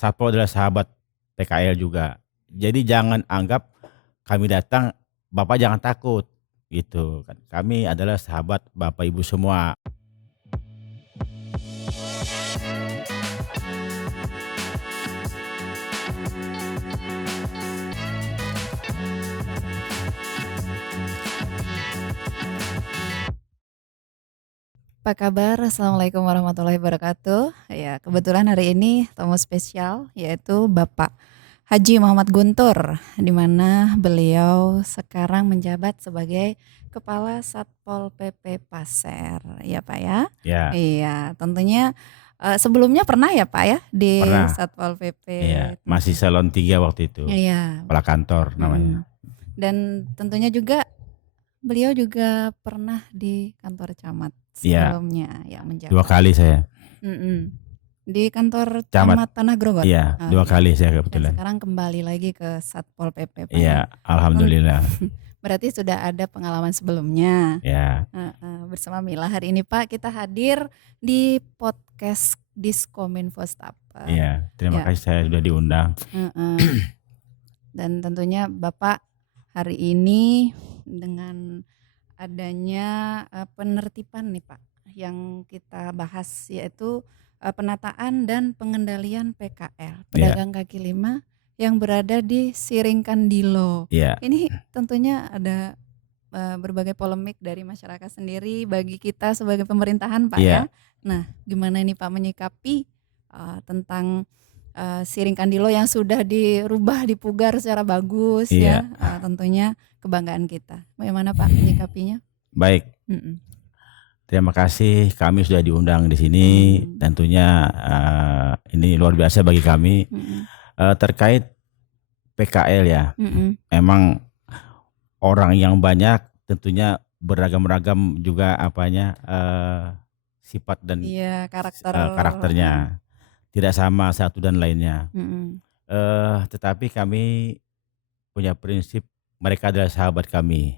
Satpol adalah sahabat PKL juga. Jadi jangan anggap kami datang, Bapak jangan takut, gitu kan. Kami adalah sahabat Bapak Ibu semua. Apa kabar? Assalamualaikum warahmatullahi wabarakatuh. Ya, kebetulan hari ini tamu spesial yaitu Bapak Haji Muhammad Guntur, di mana beliau sekarang menjabat sebagai Kepala Satpol PP Pasir, ya Pak ya? Ya, Iya, tentunya sebelumnya pernah ya Pak ya di pernah. Satpol PP. Iya, masih salon 3 waktu itu. Iya. Kepala kantor namanya. Dan tentunya juga beliau juga pernah di kantor camat Iya, sebelumnya ya 2 menjabat. kali saya Di kantor camat. camat Tanah Grogot. Iya, Oh 2 iya. kali saya Dan kebetulan. sekarang kembali lagi ke Satpol PP Pak ya. Iya, alhamdulillah. Berarti sudah ada pengalaman sebelumnya. Ya, Bersama Mila hari ini Pak kita hadir di podcast Diskominfo Staper. iya. Terima Ya. kasih saya sudah diundang. Dan tentunya Bapak hari ini dengan adanya penertiban nih Pak yang kita bahas yaitu penataan dan pengendalian PKL Iya, pedagang kaki lima yang berada di Siringkandilo. iya, Ini tentunya ada berbagai polemik dari masyarakat sendiri bagi kita sebagai pemerintahan Pak ya. iya, Nah, gimana ini Pak menyikapi tentang Siringkandilo yang sudah dirubah, dipugar secara bagus iya. ya, tentunya kebanggaan kita. Bagaimana Pak menyikapinya? Baik, Mhm. terima kasih kami sudah diundang di sini. Tentunya ini luar biasa bagi kami. Terkait PKL ya, memang orang yang banyak tentunya beragam-ragam juga sifat dan Iya, karakter. karakternya tidak sama satu dan lainnya. Tetapi kami punya prinsip mereka adalah sahabat kami.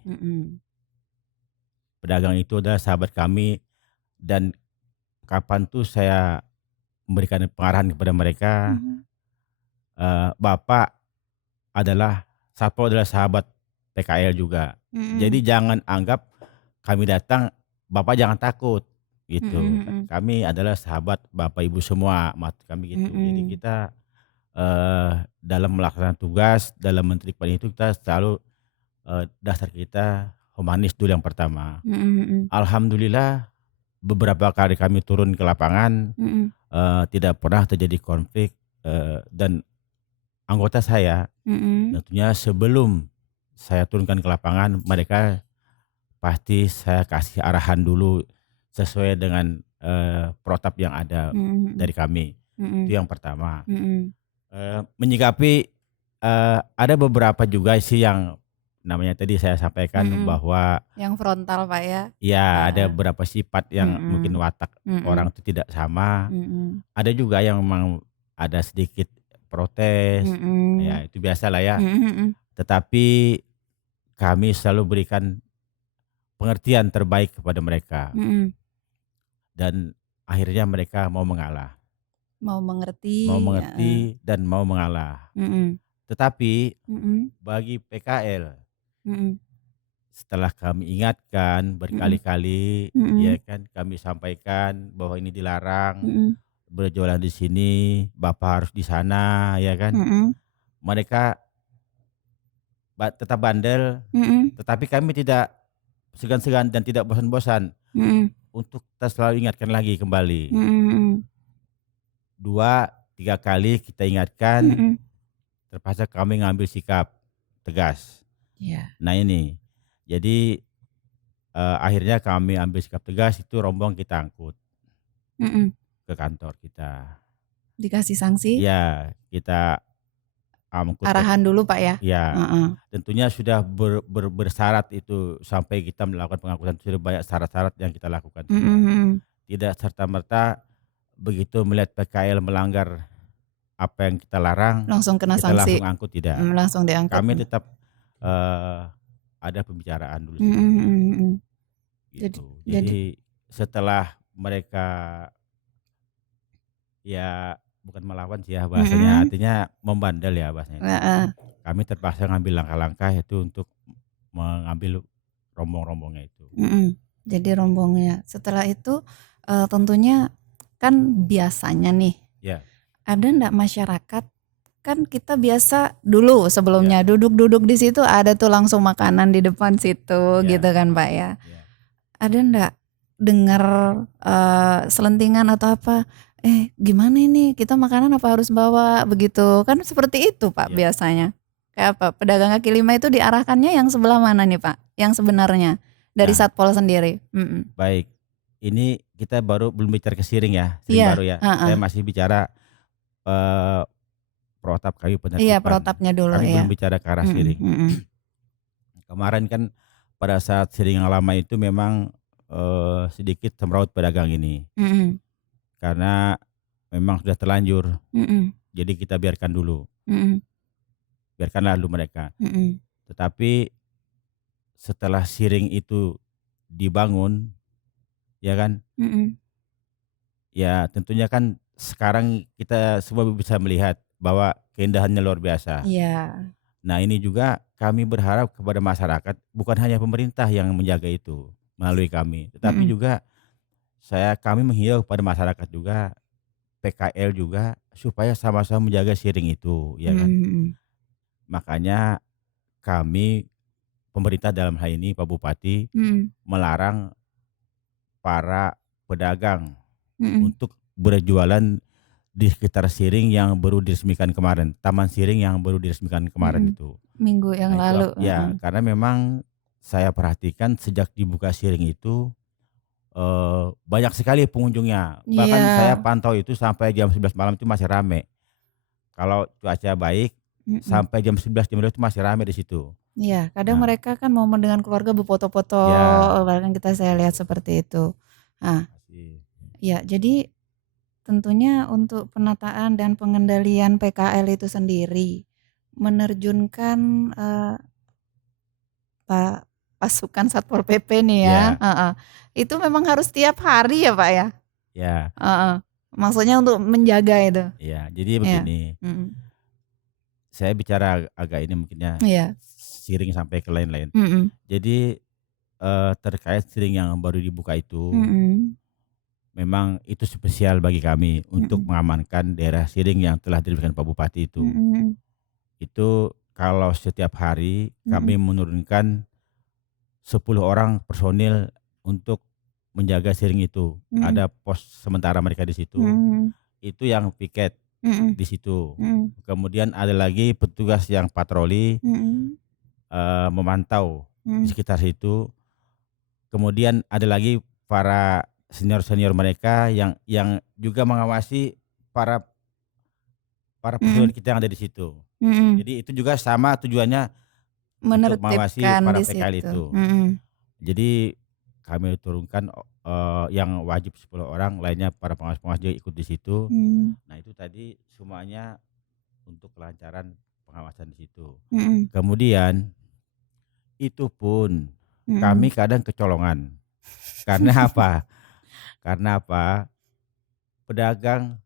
Pedagang itu adalah sahabat kami dan kapan tuh saya memberikan pengarahan kepada mereka, Bapak adalah Satpol adalah sahabat PKL juga. Jadi jangan anggap kami datang, Bapak jangan takut, gitu kan. Kami adalah sahabat Bapak Ibu semua, maksud kami gitu. Jadi kita dalam melaksanakan tugas, dalam menertibkan itu kita selalu dasar kita humanis dulu yang pertama. Alhamdulillah beberapa kali kami turun ke lapangan tidak pernah terjadi konflik dan anggota saya tentunya sebelum saya turunkan ke lapangan mereka pasti saya kasih arahan dulu sesuai dengan protap yang ada dari kami. Itu yang pertama. Menyikapi ada beberapa juga sih yang namanya tadi saya sampaikan bahwa Yang frontal Pak ya. ya ada beberapa sifat yang mungkin watak orang itu tidak sama. Ada juga yang memang ada sedikit protes, ya itu biasa lah ya. Tetapi kami selalu berikan pengertian terbaik kepada mereka dan akhirnya mereka mau mengalah. Mau Mau mengerti. mengerti dan mau mengalah. Tetapi bagi PKL setelah kami ingatkan berkali-kali, ya kan, kami sampaikan bahwa ini dilarang berjualan di sini, Bapak harus di sana, ya kan. Mereka tetap bandel, tetapi kami tidak segan-segan dan tidak bosan-bosan untuk kita selalu ingatkan lagi kembali. 2-3 kali kita ingatkan, terpaksa kami ngambil sikap tegas. Nah ini, jadi akhirnya kami ambil sikap tegas, itu rombong kita angkut ke kantor kita. Dikasih sanksi? Ya, kita angkut. Arahan dulu Pak ya? Ya, tentunya sudah bersyarat itu sampai kita melakukan pengangkutan, sudah banyak syarat-syarat yang kita lakukan. Tidak serta-merta begitu melihat PKL melanggar apa yang kita larang, Langsung kena kita sanksi. langsung angkut, tidak. Langsung diangkut. Kami tetap ada pembicaraan dulu. Gitu. Jadi setelah mereka ya bukan melawan sih ya bahasanya, artinya membandel ya bahasanya itu. Heeh. Kami terpaksa ngambil langkah-langkah itu untuk mengambil rombong-rombongnya itu. Jadi rombongnya. Setelah itu tentunya kan biasanya nih, Ya, ada ndak masyarakat, kan kita biasa dulu ya, sebelumnya duduk-duduk di situ ada tuh langsung makanan di depan situ ya, gitu kan Pak ya. ya. Ada ndak dengar selentingan atau apa? Gimana ini? Kita makanan apa harus bawa begitu? Kan seperti itu Pak Ya. biasanya. Kayak apa? Pedagang kaki lima itu diarahkannya yang sebelah mana nih Pak? Yang sebenarnya dari Nah, Satpol sendiri. baik. Ini kita belum bicara ke Siring ya, Siring Iya, baru ya. heeh. Saya masih bicara protap kayu Iya, penertiban. protapnya dulu Kami ya. belum bicara ke arah Siring. Kemarin kan pada saat Siring yang lama itu memang sedikit semeraut pedagang ini. Karena memang sudah terlanjur. Jadi kita biarkan dulu. Biarkanlah dulu mereka. Tetapi setelah Siring itu dibangun, ya kan? Ya tentunya kan sekarang kita semua bisa melihat bahwa keindahannya luar biasa. Iya. Nah ini juga kami berharap kepada masyarakat, bukan hanya pemerintah yang menjaga itu melalui kami, tetapi juga kami menghimbau kepada masyarakat juga, PKL juga, supaya sama-sama menjaga Siring itu, ya kan. Makanya kami, pemerintah dalam hal ini Pak Bupati, melarang para pedagang untuk berjualan di sekitar Siring yang baru diresmikan kemarin, Taman Siring yang baru diresmikan kemarin itu. Minggu yang Nah, lalu. ya, karena memang saya perhatikan sejak dibuka Siring itu banyak sekali pengunjungnya. Bahkan saya pantau itu sampai jam 11 malam itu masih rame. Kalau cuaca baik sampai jam 11 jam 12 itu masih rame di situ. Iya, kadang mereka kan momen dengan keluarga berfoto-foto, bahkan saya lihat seperti itu. Nah, ya jadi tentunya untuk penataan dan pengendalian PKL itu sendiri menerjunkan pasukan Satpol PP nih ya. Itu memang harus tiap hari ya Pak ya? Ya. Maksudnya untuk menjaga itu. Ya, jadi begini. Saya bicara agak ini mungkinnya Siring sampai ke lain-lain. Jadi terkait Siring yang baru dibuka itu, memang itu spesial bagi kami untuk mengamankan daerah Siring yang telah diberikan Pak Bupati itu. Itu kalau setiap hari kami menurunkan 10 orang personil untuk menjaga Siring itu. Ada pos sementara mereka di situ. Itu yang piket di situ. Kemudian ada lagi petugas yang patroli memantau di sekitar situ. Kemudian ada lagi para senior mereka yang juga mengawasi para personil kita yang ada di situ. Jadi itu juga sama tujuannya untuk mengawasi para PKL itu. Jadi kami turunkan yang wajib 10 orang, lainnya para pengawas-pengawas juga ikut di situ. Nah itu tadi semuanya untuk kelancaran pengawasan di situ. Kemudian itu pun kami kadang kecolongan. Karena apa? Pedagang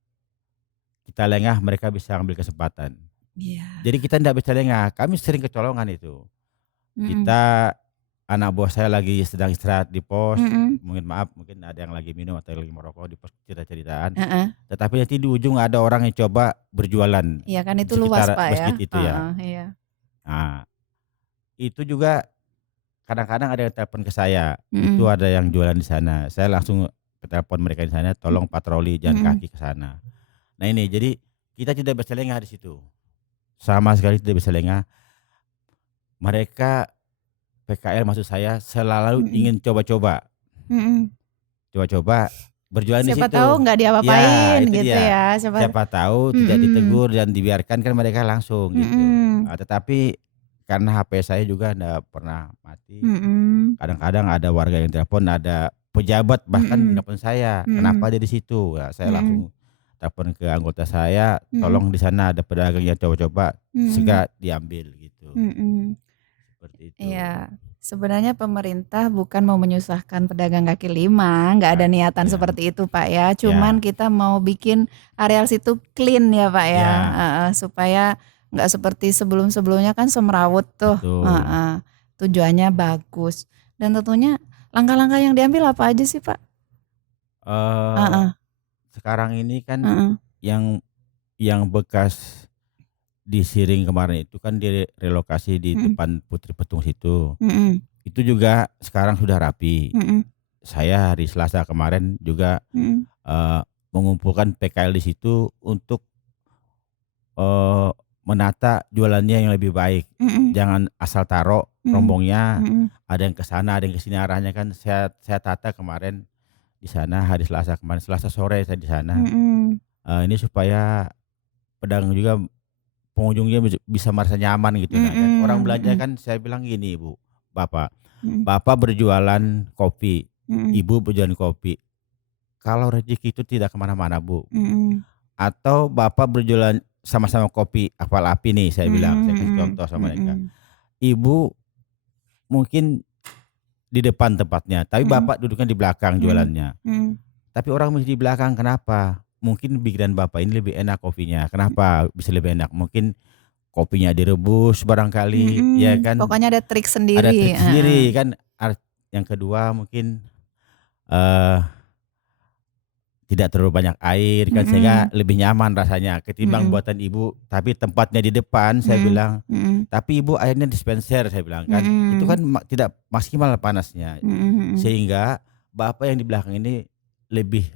kita lengah, mereka bisa ambil kesempatan. Jadi kita tidak bisa lengah. Kami sering kecolongan itu. Kita, anak buah saya lagi sedang istirahat di pos, mungkin ada yang lagi minum atau lagi merokok di pos cerita-ceritaan. Tetapi nanti di ujung ada orang yang coba berjualan. Iya kan itu luas Pak ya. Itu ya. Nah, itu juga kadang-kadang ada yang telepon ke saya, itu ada yang jualan di sana. Saya langsung telepon mereka di sana, tolong patroli jalan kaki ke sana. Nah ini, jadi kita tidak bisa lengah di situ. Sama sekali tidak bisa lengah. Mereka PKL maksud saya selalu ingin coba-coba. Coba-coba berjualan di situ. Siapa tahu nggak diapa-apain ya, gitu ya. Siapa tahu tidak ditegur dan dibiarkan kan mereka langsung gitu. Tetapi karena HP saya juga enggak pernah mati. Kadang-kadang ada warga yang telepon, ada pejabat bahkan telepon saya, kenapa dia di situ? Ya, saya langsung telepon ke anggota saya, tolong di sana ada pedagang yang coba-coba, segera diambil gitu. Seperti itu. Iya. Sebenarnya pemerintah bukan mau menyusahkan pedagang kaki lima, nggak ada niatan Ya, seperti itu Pak ya. Cuman ya, kita mau bikin areal situ clean ya Pak ya, ya, supaya nggak seperti sebelum-sebelumnya kan semrawut tuh. betul. Tujuannya bagus. Dan tentunya langkah-langkah yang diambil apa aja sih Pak? Eh, Heeh, Sekarang ini kan heeh, yang bekas di Siring kemarin itu kan direlokasi di mhm, depan Putri Petung situ. mhm, Itu juga sekarang sudah rapi. mhm, Saya hari Selasa kemarin juga mhm, eee, mengumpulkan PKL di situ untuk Eee, menata jualannya yang lebih baik. mhm, Jangan asal taruh mhm, rombongnya, mhm, ada yang ke sana, ada yang ke sini arahnya kan saya tata kemarin di sana hari Selasa kemarin, Selasa sore saya di sana. mhm, Ini supaya pedagang juga pengunjungnya bisa merasa nyaman gitu. Nah kan orang mhm, belanja mhm, kan saya bilang gini Bu, Bapak, mhm, Bapak berjualan kopi, mhm, Ibu berjualan kopi, kalau rezeki itu tidak kemana mana Bu, mhm, atau Bapak berjualan sama-sama kopi Akwal Api nih saya bilang, saya kasih mhm, contoh sama mereka. mhm, Ibu mungkin di depan tempatnya, tapi mhm, bapak duduknya di belakang mhm, jualannya. mhm, Tapi orang mesti di belakang kenapa? Mungkin pikiran bapak ini lebih enak kopinya. Kenapa bisa lebih enak? Mungkin kopinya direbus barangkali, ya mhm, kan pokoknya ada trik ada sendiri, trik heeh, sendiri kan. Yang kedua mungkin eh tidak terlalu banyak air kan sehingga mhm, lebih nyaman rasanya ketimbang mhm, buatan ibu, tapi tempatnya di depan saya mhm, bilang, mhm, tapi ibu airnya dispenser saya bilang kan, itu kan mhm, tidak maksimal panasnya. mhm, mhm, Sehingga bapak yang di belakang ini lebih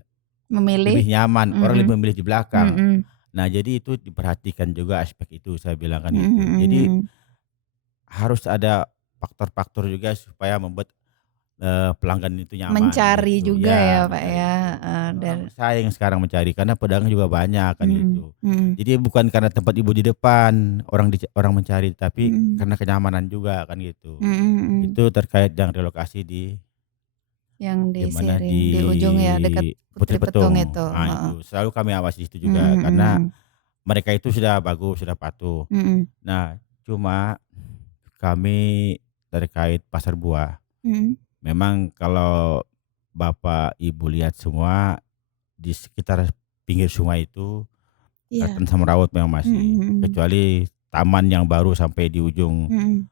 memilih, lebih nyaman, orang mhm, lebih memilih di belakang. mhm, Nah jadi itu diperhatikan juga aspek itu saya bilang kan mhm, gitu. mhm, Jadi mhm. harus ada faktor-faktor juga supaya membuat pelanggan itu nyaman Mencari gitu, juga ya ya Pak mencari ya, itu. Kan dan orang bersaing sekarang mencari karena pedagang juga banyak kan mhm, gitu. mhm, Jadi bukan karena tempat ibu di depan orang mencari, tapi mhm, karena kenyamanan juga kan gitu. mhm, mhm, Itu terkait yang relokasi yang di di mana, Siring, di ujung ya dekat Putri Putri Petung Petung. itu, Nah heeh, itu selalu kami awasi situ mhm, juga karena mhm, mereka itu sudah bagus, sudah patuh. mhm, Nah cuma kami terkait pasar buah, mhm, memang kalau Bapak Ibu lihat semua di sekitar pinggir sungai itu iya, kelihatan semrawut memang mhm, masih, mhm, kecuali taman yang baru sampai di ujung, mhm,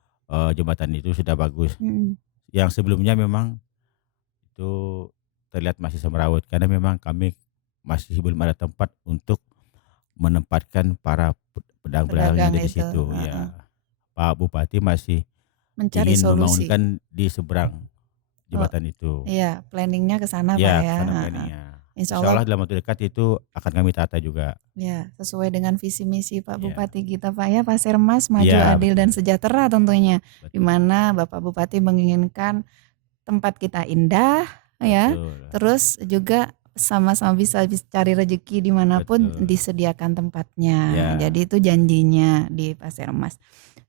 jembatan itu sudah bagus. mhm, Yang sebelumnya memang itu terlihat masih semrawut karena memang kami masih belum ada tempat untuk menempatkan para pedagang-pedagang yang pedagang ada di itu, situ, heeh, ya. Pak Bupati masih mencari ingin solusi. membangunkan di seberang Oh, jembatan itu. iya planning-nya ke sana Pak Ya, ke ya, sana heeh. planning-nya. Insya Allah Insyaallah dalam waktu dekat itu akan kami tata juga. ya sesuai dengan visi misi Pak Ya. Bupati kita Pak ya, Pasirmas maju, Iya adil, dan betul, sejahtera tentunya. Di betul, mana Bapak Bupati menginginkan tempat kita indah ya, betul, terus juga sama-sama bisa cari rezeki dimanapun betul. disediakan tempatnya. Ya, Jadi itu janjinya di Pasir Mas.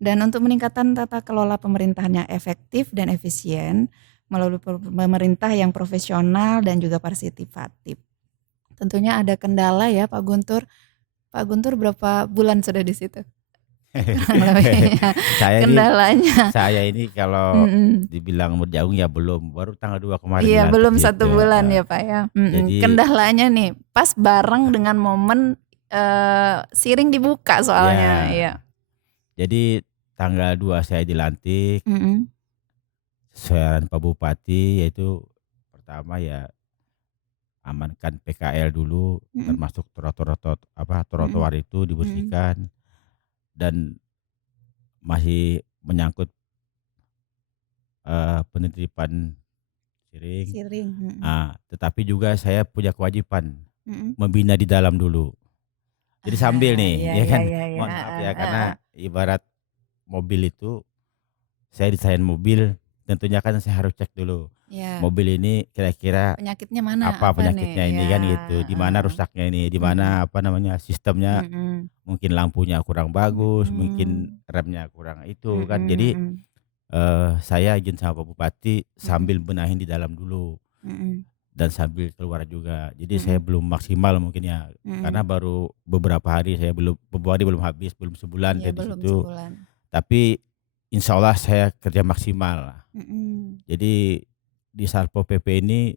Dan untuk meningkatkan tata kelola pemerintahan yang efektif dan efisien melalui pemerintah yang profesional dan juga partisipatif. Tentunya ada kendala ya Pak Guntur. Pak Guntur berapa bulan sudah di situ? Kurang lebihnya saya ini kendalanya. saya ini kalau Mhm. dibilang berjagung ya belum, baru tanggal 2 kemarin Iya, dilantik belum di situ, 1 bulan heeh. ya, Pak, ya? Mhm. Jadi Kendalanya nih, pas bareng dengan momen, Siring dibuka soalnya, ya, iya. jadi tanggal 2 saya dilantik, Mhm, sesuai arahan Pak Bupati yaitu pertama ya amankan PKL dulu, mhm, termasuk mhm, trotoar itu mhm. dibersihkan dan masih menyangkut, penitipan Siring. Siring, mhm, Tetapi juga saya punya kewajiban mhm. membina di dalam dulu. Jadi sambil nih, Iya, ya iya, kan, iya, iya, mohon maaf heeh, ya heeh. karena ibarat mobil itu, saya desain mobil tentunya kan saya harus cek dulu, Iya, mobil ini kira-kira penyakitnya mana, apa apa nih? penyakitnya Iya, ini kan gitu, di mana heeh, rusaknya ini, di mhm, mana apa namanya, sistemnya mhm, mungkin lampunya kurang bagus, mungkin mhm, remnya kurang itu mhm, kan. Jadi, mhm, saya izin sama Pak Bupati mhm, sambil benahin di dalam dulu. mhm, Dan sambil keluar juga. Jadi saya mhm, belum maksimal mungkin ya, karena mhm. baru beberapa hari, saya belum beberapa hari belum habis, belum sebulan Iya, saya di belum situ. sebulan. Tapi insya Allah saya kerja maksimal. Jadi di Satpol PP ini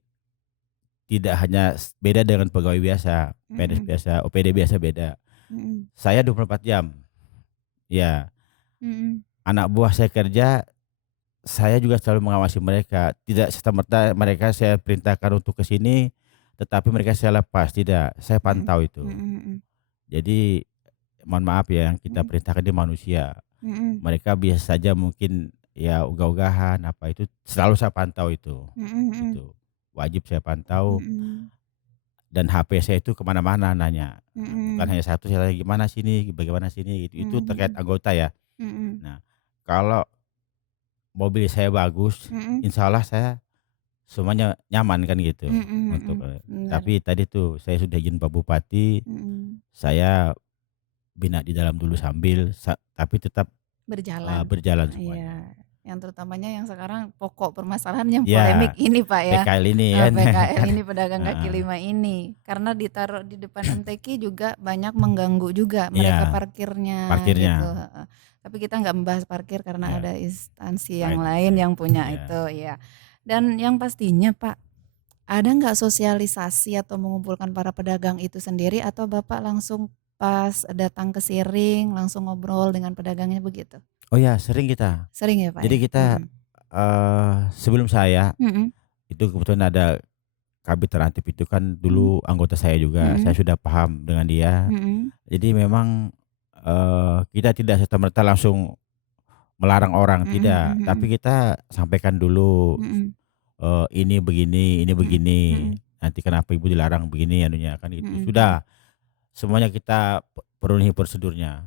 tidak hanya beda dengan pegawai biasa, PNS biasa, OPD biasa beda. Saya 24 jam. Ya, anak buah saya kerja, saya juga selalu mengawasi mereka. Tidak serta-merta mereka saya perintahkan untuk ke sini, tetapi mereka saya lepas. Tidak, saya pantau itu. Jadi mohon maaf ya, yang kita perintahkan di manusia. Mereka biasa saja mungkin ya ogah-ogahan apa itu, selalu saya pantau itu. Itu wajib saya pantau. Dan HP saya itu kemana-mana nanya. Bukan hanya satu, saya tanya gimana sini, bagaimana sini gitu. Itu terkait anggota ya. Nah, kalau mobil saya bagus, insya Allah saya semuanya nyaman kan gitu. Untuk tapi tadi tuh saya sudah izin Pak Bupati, saya bina di dalam dulu sambil tapi tetap berjalan semuanya. Yang terutamanya yang sekarang pokok permasalahan yang polemik ini Pak ya. PKL ini kan. PKL ini pedagang kaki lima ini. Karena ditaruh di depan MTQ juga banyak mengganggu juga mereka parkirnya. Gitu. Tapi kita nggak membahas parkir karena ada instansi yang lain yang punya itu ya. Dan yang pastinya Pak, ada nggak sosialisasi atau mengumpulkan para pedagang itu sendiri, atau Bapak langsung pas datang ke Siring langsung ngobrol dengan pedagangnya begitu? Oh ya, sering kita. Sering ya Pak? Jadi kita sebelum saya itu kebetulan ada Kabid Terantip itu kan dulu anggota saya juga, saya sudah paham dengan dia. Jadi memang kita tidak serta-merta langsung melarang orang, tidak. Tapi kita sampaikan dulu ini begini, ini begini. Nanti kenapa ibu dilarang begini anunya kan itu. Sudah semuanya kita penuhi prosedurnya.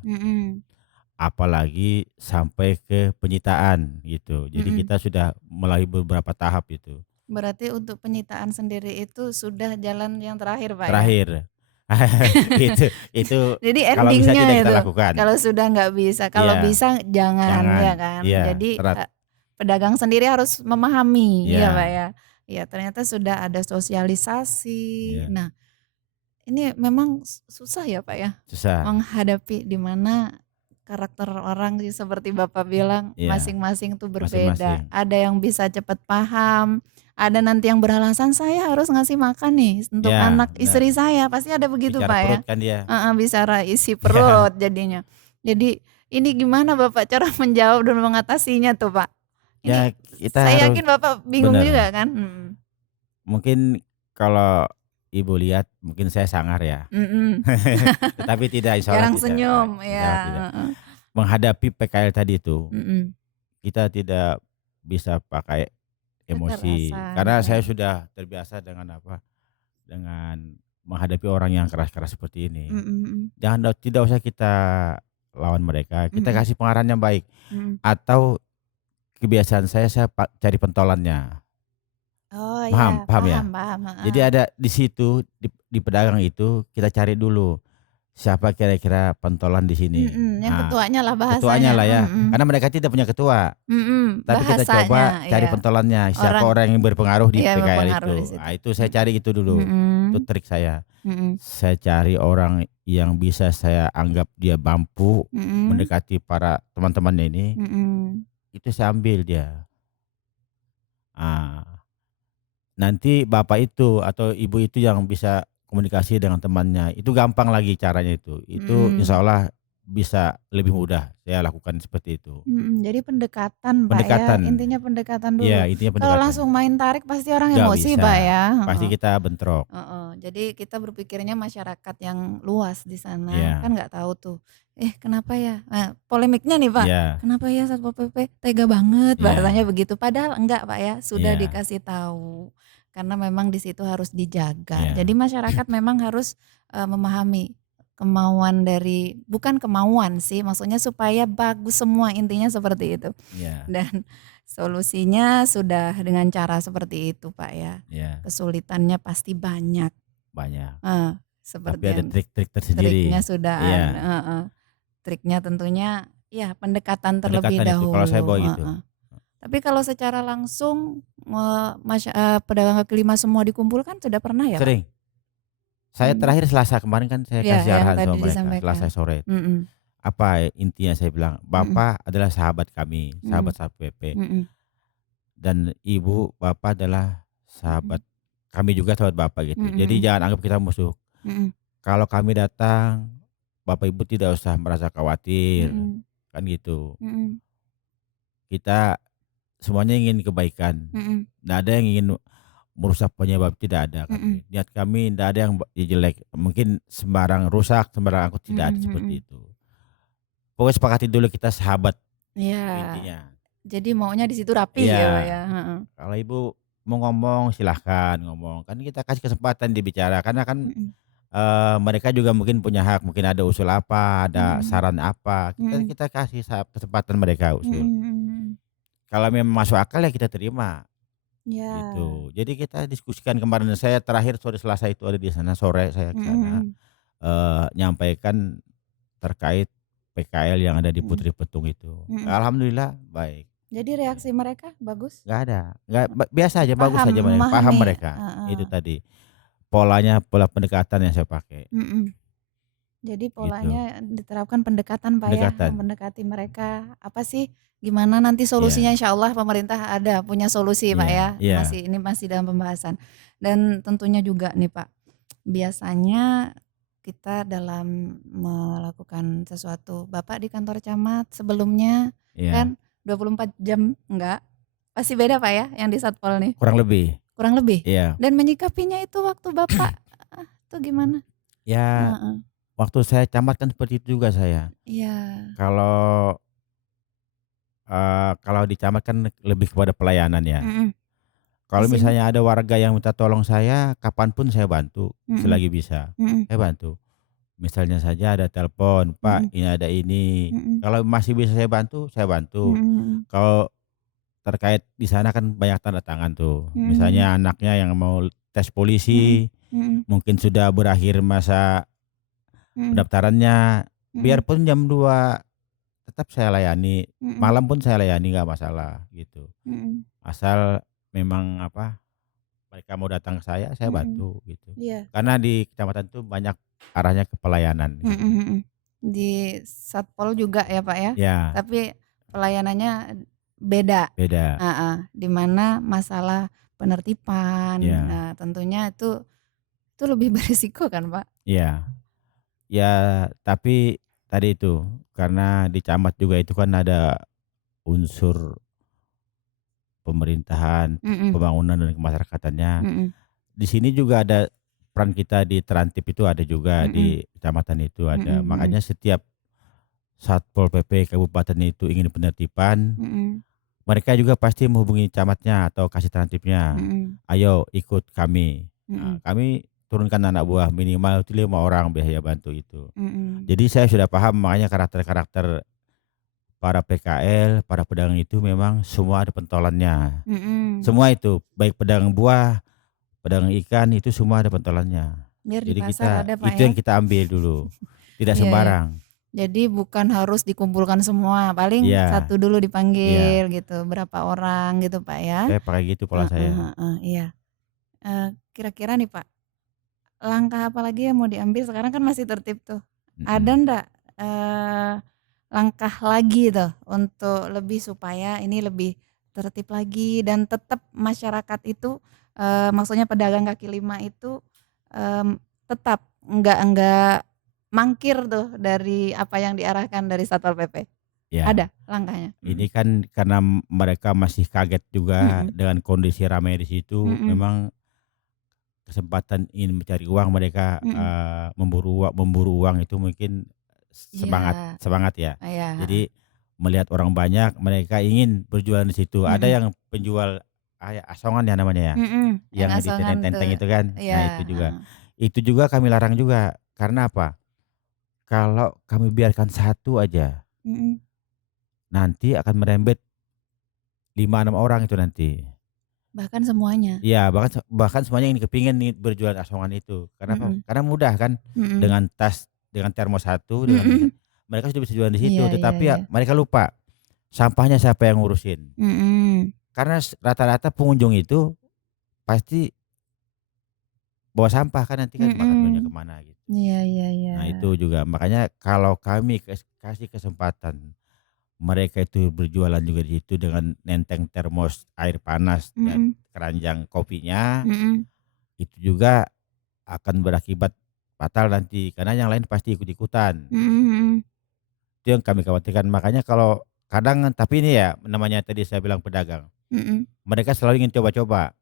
Apalagi sampai ke penyitaan gitu. Jadi kita sudah melalui beberapa tahap itu. Berarti untuk penyitaan sendiri itu sudah jalan yang terakhir Pak? Terakhir. itu jadi kalau bisa endingnya tidak itu kita lakukan. Kalau sudah nggak bisa, kalau bisa jangan ya kan. Jadi pedagang sendiri harus memahami ya Pak ya. Ya ternyata sudah ada sosialisasi. Nah ini memang susah ya Pak ya. Susah. Menghadapi di mana karakter orang seperti Bapak bilang masing-masing tuh berbeda. Masing-masing. Ada yang bisa cepat paham. Ada nanti yang beralasan saya harus ngasih makan nih untuk anak istri saya, pasti ada begitu bicara Pak perut ya. Kan dia. Bicara isi perut jadinya. Jadi ini gimana Bapak cara menjawab dan mengatasinya tuh Pak? Ini saya yakin Bapak bingung juga kan. Mungkin kalau Ibu lihat mungkin saya sangar ya. Tetapi tidak, insya Allah jarang senyum ya. Menghadapi PKL tadi itu kita tidak bisa pakai emosi, karena saya sudah terbiasa dengan dengan menghadapi orang yang keras-keras seperti ini. Tidak usah kita lawan mereka, kita kasih pengarahan yang baik. Atau kebiasaan saya cari pentolannya. Oh paham ya. Paham. Jadi ada di situ di pedagang itu kita cari dulu siapa kira-kira pentolan di sini. Yang ketuanya lah bahasanya. Ketuanya lah ya, karena mereka tidak punya ketua. Tapi kita coba cari pentolannya, siapa orang yang berpengaruh di PKL itu. Nah, itu saya cari itu dulu. Itu trik saya. Saya cari orang yang bisa saya anggap dia mampu mendekati para teman-temannya ini. Itu saya ambil dia. Nanti bapak itu atau ibu itu yang bisa komunikasi dengan temannya, itu gampang lagi caranya itu insya Allah bisa lebih mudah saya lakukan seperti itu. Jadi pendekatan Pak ya, intinya pendekatan dulu. Intinya pendekatan. Kalau langsung main tarik pasti orang emosi Pak ya. Pasti kita bentrok. Jadi kita berpikirnya masyarakat yang luas di sana kan nggak tahu tuh. Kenapa ya? Nah, polemiknya nih Pak. Kenapa ya Satpol PP tega banget bahasanya begitu? Padahal enggak Pak ya, sudah dikasih tahu. Karena memang di situ harus dijaga. Jadi masyarakat memang harus memahami kemauan dari, bukan kemauan sih, maksudnya supaya bagus semua, intinya seperti itu. Dan solusinya sudah dengan cara seperti itu Pak ya. Kesulitannya pasti banyak. Seperti tapi ada trik-trik tersendiri. Triknya sudah ada. Triknya tentunya pendekatan terlebih dahulu. Kalau saya bawa gitu. Tapi kalau secara langsung pedagang kaki lima semua dikumpulkan sudah pernah ya Pak? Sering. Saya terakhir Selasa kemarin kan saya kasih arahan sama mereka, Selasa sore. apa intinya saya bilang, Mhm. Bapak adalah sahabat kami, Mhm. sahabat Satpol PP, Mhm. dan Ibu, Bapak adalah Mhm. sahabat kami juga sahabat Bapak gitu. Mhm. Jadi Mhm. jangan anggap kita musuh. Mhm. Kalau kami datang, Bapak Ibu tidak usah merasa khawatir, Mhm. kan gitu. Mhm. Kita semuanya ingin kebaikan, Mhm. nggak ada yang ingin merusak penyebab, tidak ada Mhm. kami. Niat kami tidak ada yang jelek, mungkin sembarang rusak, sembarang angkut, Mhm. tidak ada Mhm. seperti itu. Pokoknya sepakati dulu kita sahabat, Iya, itu intinya. jadi maunya di situ rapi ya, Pak, Iya, ya? Heeh. kalau Ibu mau ngomong silahkan ngomong, kan kita kasih kesempatan dia bicara karena kan, Mhm. mereka juga mungkin punya hak, mungkin ada usul apa, ada Mhm. saran apa, kita Mhm. kita kasih kesempatan mereka Mhm. usul. Mhm. Kalau memang masuk akal ya kita terima, Iya. gitu. Jadi kita diskusikan kemarin, saya terakhir sore Selasa itu ada di sana, sore saya ke Mhm. sana, Mhm. nyampaikan terkait PKL yang ada di Mhm. Putri Petung itu. Mhm. Alhamdulillah baik, Jadi gitu. reaksi mereka bagus? Nggak ada, nggak biasa aja, bagus Paham, aja mereka, paham memahami, mereka, itu heeh. tadi, pola pendekatan yang saya pakai, Mhm. Jadi gitu, polanya diterapkan pendekatan, Pak, ya, pendekatan. mendekati mereka, apa sih, gimana nanti solusinya, Iya, insya Allah pemerintah ada punya solusi, Pak, iya, ya, iya, ini masih dalam pembahasan. Dan tentunya juga nih, Pak, biasanya kita dalam melakukan sesuatu, Bapak di kantor camat sebelumnya iya, kan 24 jam enggak, pasti beda, Pak, ya, yang di Satpol nih, kurang lebih, kurang lebih? iya. Dan menyikapinya itu waktu Bapak, tuh gimana? Ya, Heeh, waktu saya camat kan seperti itu juga saya. iya. Kalau, kalau di camat kan lebih kepada pelayanan ya. Mhm. Di Kalau sini? misalnya ada warga yang minta tolong saya, kapanpun saya bantu, Mhm. selagi bisa, Mhm. saya bantu. Misalnya saja ada telepon, "Pak, Mhm. ini ada ini." Mhm. Kalau masih bisa saya bantu, saya bantu. Mhm. Kalau terkait di sana kan banyak tanda tangan tuh. Mhm. Misalnya anaknya yang mau tes Mhm. polisi, Mhm. mungkin sudah berakhir masa Mhm. pendaftarannya, Mhm. biarpun jam 2 tetap saya layani, Mhm. malam pun saya layani nggak masalah gitu. Mhm. Asal memang apa, mereka mau datang ke saya Mhm. bantu gitu. Iya. Karena di kecamatan itu banyak arahnya ke pelayanan Mhm. gitu. Mhm. Di Satpol juga ya, Pak, ya? Ya, Tapi pelayanannya beda, beda. heeh, di mana masalah penertiban, Ya, nah tentunya itu lebih berisiko kan, Pak? ya, ya, tapi tadi itu, karena di camat juga itu kan ada unsur pemerintahan, Mhm. pembangunan dan kemasyarakatannya. Mhm. Di sini juga ada peran kita di Terantib itu ada juga, Mhm. di kecamatan itu ada. Mhm. Mhm. Makanya setiap Satpol PP kabupaten itu ingin penertiban, Mhm. mereka juga pasti menghubungi camatnya atau kasih terantibnya. Mhm. "Ayo ikut kami." Nah, Mhm. kami turunkan anak buah minimal itu 5 orang biaya bantu itu. Mhm. Jadi saya sudah paham, makanya karakter-karakter para PKL, para pedagang itu memang semua ada pentolannya. Mhm. Semua itu, baik pedagang buah, pedagang ikan, itu semua ada pentolannya. Biar di Jadi pasar kita ada, Pak, itu ya? yang kita ambil dulu, tidak Iya, ya. sembarang. Jadi bukan harus dikumpulkan semua, paling Iya, satu dulu iya, dipanggil gitu, berapa orang gitu, Pak, ya? saya pakai gitu pola Heeh. saya. Heeh, iya. Kira-kira nih, Pak, langkah apa lagi yang mau diambil? Sekarang kan masih tertib tuh. Ada Mhm. ndak, eee, langkah lagi tuh untuk lebih supaya ini lebih tertib lagi dan tetap masyarakat itu, maksudnya pedagang kaki lima itu, tetap enggak mangkir tuh dari apa yang diarahkan dari Satpol PP? Ya, Ada langkahnya? ini Mhm. kan karena mereka masih kaget juga Mhm. dengan kondisi ramai di situ, Mhm. memang kesempatan ingin mencari uang mereka, Mhm. memburu uang itu mungkin Iya. semangat semangat ya. Iya, heeh. Jadi melihat orang banyak, mereka ingin berjualan di situ. Ada Mhm. yang penjual asongan ya namanya ya, Mhm. Yang yang di asongan tuh. tenteng-tenteng itu kan. Iya, Nah itu juga. heeh. Itu juga kami larang juga. Karena apa? Kalau kami biarkan satu aja, Mhm. nanti akan merembet 5 6 orang itu nanti. Bahkan semuanya? Iya, bahkan semuanya ini kepingin nih berjualan asongan itu. Kenapa? Mhm. Karena mudah kan, Mhm. dengan tas, dengan termos satu, dengan Mhm. mereka sudah bisa jualan di situ. Iya, iya, Tetapi ya iya. mereka lupa, sampahnya siapa yang ngurusin. Mhm. Karena rata-rata pengunjung itu pasti bawa sampah kan, nanti kan makan dulunya Mhm. kemana gitu. Iya. Nah itu juga makanya kalau kami kasih kesempatan mereka itu berjualan juga di situ dengan nenteng termos air panas dan Mhm. keranjang kopinya, Mhm. itu juga akan berakibat fatal nanti karena yang lain pasti ikut-ikutan. Mhm mhm. Itu yang kami khawatirkan. Makanya kalau kadang tapi ini ya namanya tadi saya bilang pedagang, Mhm. mereka selalu ingin coba-coba.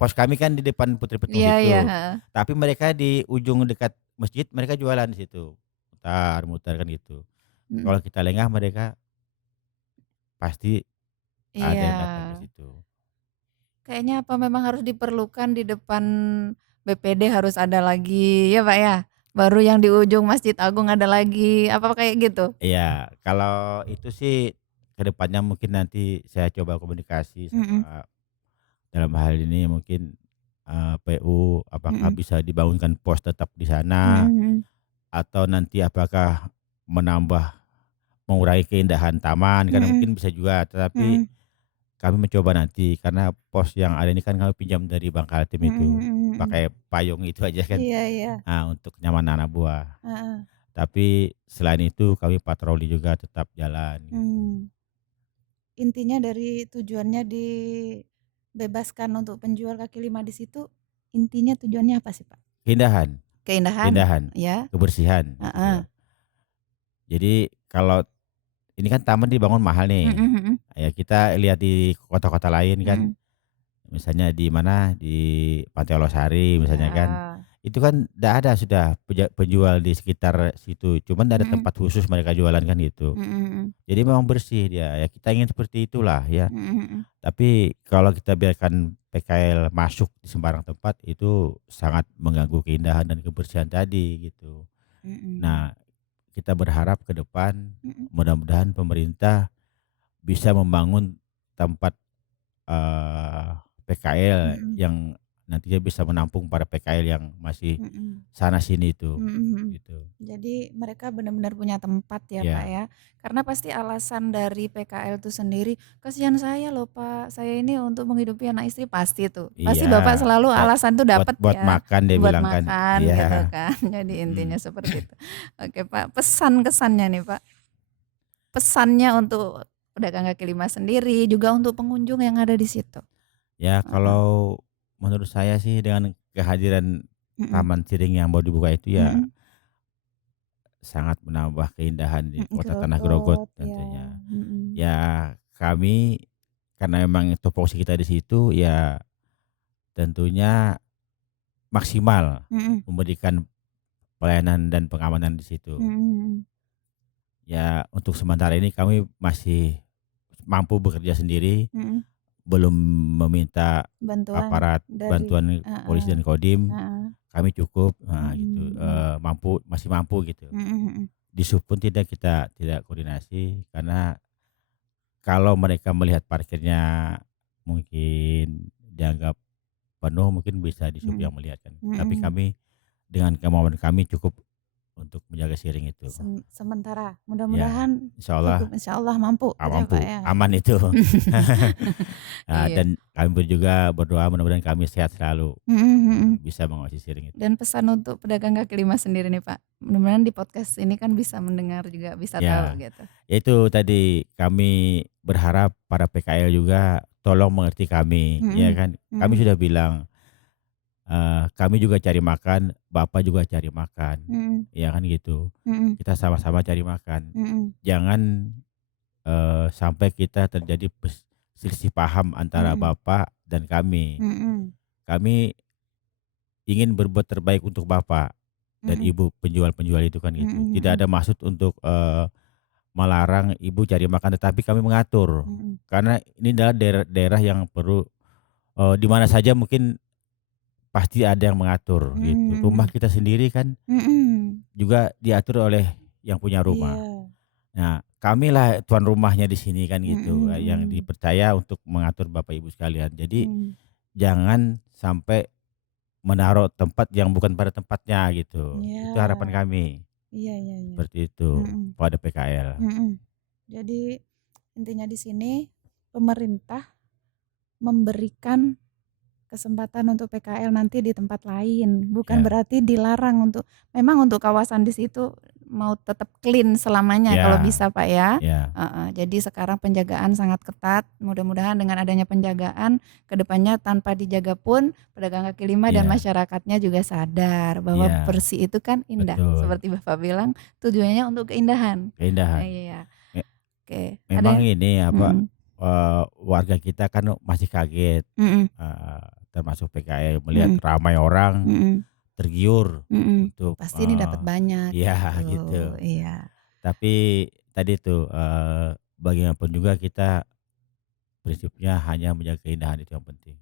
Pos kami kan di depan Putri Petung Iya iya, situ, heeh. tapi mereka di ujung dekat masjid mereka jualan di situ, mutar-mutar kan gitu. Mhm. Kalau kita lengah mereka pasti ada Iya. yang datang ke situ. Kayaknya apa memang harus diperlukan di depan BPD harus ada lagi ya, Pak, ya? Baru yang di ujung Masjid Agung ada lagi, apa kayak gitu? Iya, kalau itu sih ke depannya mungkin nanti saya coba komunikasi Mhm. sama dalam hal ini mungkin, PU apakah Mhm. bisa dibangunkan pos tetap di Mhm sana mhm. atau nanti apakah mengurangi keindahan taman kan Mhm. mungkin bisa juga, tetapi Mhm. kami mencoba nanti karena pos yang ada ini kan kami pinjam dari Bangkal Tim Mhm itu, mhm mhm. pakai payung itu aja kan, Iya iya. untuk kenyamanan anak buah. Heeh. Tapi selain itu kami patroli juga tetap jalan gitu. Mmm. Intinya dari tujuannya dibebaskan untuk penjual kaki lima di situ, intinya tujuannya apa sih, Pak? Keindahan Keindahan? keindahan, Ya? kebersihan Heeh. gitu. Jadi kalau ini kan taman dibangun mahal Mhm nih, mhm. ya kita lihat di kota-kota lain kan, Mhm. misalnya di mana, di Pantai Losari misalnya kan, Heeh. itu kan ndak ada sudah penjual di sekitar situ, cuman ada Mhm. tempat khusus mereka jualan kan gitu. Mhm mhm. Jadi memang bersih dia, ya kita ingin seperti itulah ya. Mhm mhm. Tapi kalau kita biarkan PKL masuk di sembarang tempat itu sangat mengganggu keindahan dan kebersihan tadi gitu. Mhm. Nah, kita berharap ke depan Mhm. mudah-mudahan pemerintah bisa membangun tempat, PKL Mhm. yang nantinya bisa menampung para PKL yang masih Mhm. sana sini itu, Mhm mhm. gitu. Jadi mereka benar-benar punya tempat ya, Pak, Ya, ya. Karena pasti alasan dari PKL itu sendiri, "Kasihan saya loh, Pak, saya ini untuk menghidupi anak istri," pasti tuh. Pasti Bapak iya, selalu ya alasan tuh buat dapat buat ya, makan dia buat bilang kan, makan gitu iya, kan. Jadi intinya mhm. seperti itu. Oke, Pak, pesan kesannya nih, Pak. Pesannya untuk pedagang kaki lima sendiri, juga untuk pengunjung yang ada di situ. Ya Heeh. kalau menurut saya sih dengan kehadiran Mhm. Taman Siring yang baru dibuka itu ya Mhm. sangat menambah keindahan di Mhm, kota Tanah Grogot Grogol, ya, tentunya. mhm. Ya kami karena memang tupoksi kita di situ ya tentunya maksimal Mhm. memberikan pelayanan dan pengamanan di situ. Mhm mhm. Ya untuk sementara ini kami masih mampu bekerja sendiri, Mhm. belum meminta Bantuan aparat dari bantuan heeh, polisi dan Kodim, heeh. kami cukup, gitu, Mhm mhm. masih mampu gitu. Mhm mhm. Di sub pun kita tidak koordinasi karena kalau mereka melihat parkirnya mungkin dianggap penuh mungkin bisa di sub Mhm. yang melihat kan. Mhm Tapi mhm. kami dengan kemauan kami cukup untuk menjaga Siring itu. Sementara, Ya, mudah-mudahan insyaallah cukup, insyaallah mampu gitu ya, Pak, mampu, ya? aman itu. Iya. Dan kami pun juga berdoa mudah-mudahan kami sehat selalu, Mhm mhm. bisa mengawasi Siring itu. Dan pesan untuk pedagang kaki lima sendiri nih, Pak, mudah-mudahan di podcast ini kan bisa mendengar juga, bisa tahu Ya, gitu. ya itu tadi kami berharap para PKL juga tolong mengerti kami, ya Mhm. kan. Kami Mhm. sudah bilang, kami juga cari makan, Bapak juga cari makan, Mhm. ya kan gitu. Mhm. Kita sama-sama cari makan. Mhm. Jangan, sampai kita terjadi selisih paham antara Mhm. Bapak dan kami. Mhm. Kami ingin berbuat terbaik untuk Bapak dan Mhm. Ibu penjual-penjual itu kan gitu. Mhm Tidak mhm. ada maksud untuk, melarang ibu cari makan, tetapi kami mengatur. Mhm. Karena ini adalah daerah-daerah yang perlu, di mana saja mungkin pasti ada yang mengatur gitu. Rumah Mhm kita sendiri kan mhm. juga diatur oleh yang punya rumah. Iya. Nah, kamilah tuan rumahnya di sini kan gitu, Mhm yang mhm. dipercaya untuk mengatur Bapak Ibu sekalian. Jadi Mmm. jangan sampai menaruh tempat yang bukan pada tempatnya gitu. Itu harapan Iya. kami, Iya iya iya. seperti itu Mhm. pada PKL. Mhm. Jadi intinya di sini pemerintah memberikan kesempatan untuk PKL nanti di tempat lain. Bukan Ya. berarti dilarang memang untuk kawasan di situ mau tetap clean selamanya Ya. kalau bisa Pak ya. Ya. Jadi sekarang penjagaan sangat ketat. Mudah-mudahan dengan adanya penjagaan kedepannya tanpa dijaga pun pedagang kaki lima dan Ya. masyarakatnya juga sadar bahwa Ya. bersih itu kan indah. Betul. Seperti Bapak bilang tujuannya untuk keindahan. Keindahan. Iya. Oke. Memang ini warga kita kan masih kaget, termasuk PKL melihat ramai orang, tergiur untuk pasti ini dapat banyak. ya gitu. Iya. Tapi tadi tuh bagaimanapun juga kita prinsipnya hanya menjaga keindahan itu yang penting.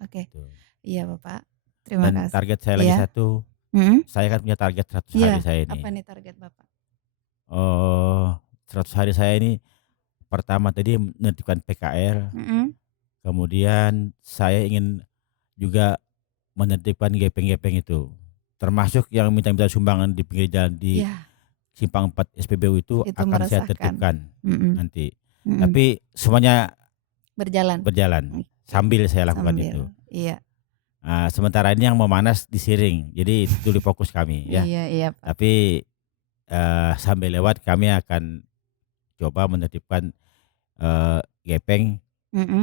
Oke. Gitu. Iya Bapak. Terima Dan kasih. target saya lagi satu, saya kan punya target 100 hari saya ini. Apa nih target Bapak? 100 hari saya ini pertama tadi menertibkan PKL, kemudian saya ingin juga menertibkan gepeng-gepeng itu, termasuk yang minta-minta sumbangan di pinggir jalan di Simpang 4 SPBU itu akan saya tertibkan nanti. Tapi semuanya berjalan sambil saya lakukan itu. Iya. Sementara ini yang memanas disiring, jadi itu di fokus kami ya. Iya. Tapi sambil lewat kami akan coba menertibkan gepeng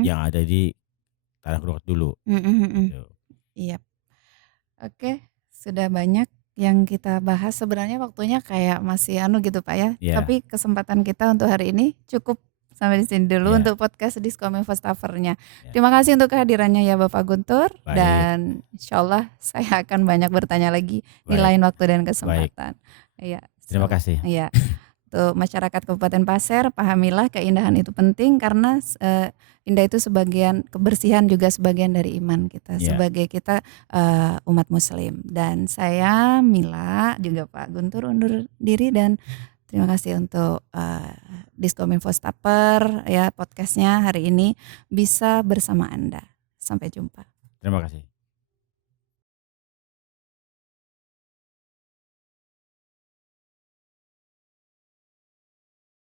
yang ada di Tanah Krukut dulu. Gitu. Iya. Oke, sudah banyak yang kita bahas. Sebenarnya waktunya kayak masih gitu Pak ya. Tapi kesempatan kita untuk hari ini cukup sampai di sini dulu untuk podcast Diskominfo Staffernya. Terima kasih untuk kehadirannya ya Bapak Guntur. Dan insyaallah saya akan banyak bertanya lagi di lain waktu dan kesempatan. Iya. Terima kasih. Iya. Untuk masyarakat Kabupaten Pasir, pahamilah keindahan itu penting karena indah itu sebagian, kebersihan juga sebagian dari iman kita sebagai kita umat muslim. Dan saya Mila juga Pak Guntur undur diri dan terima kasih untuk Diskominfo Staffer ya, podcastnya hari ini bisa bersama Anda. Sampai jumpa. Terima kasih.